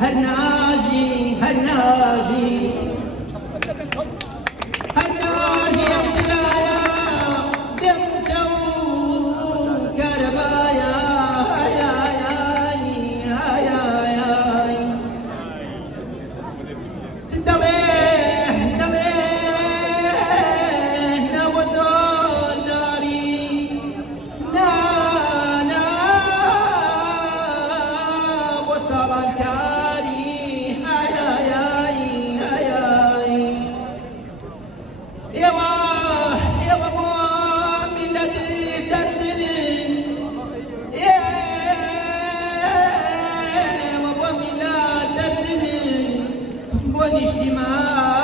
هالناجي هالناجي هالناجي يا مجلايا دمتو كربايا يا يا يا يا انتبه نوزول داري لا وطل الكاري يا من الذي تدني يا من لا تدني ونجتماع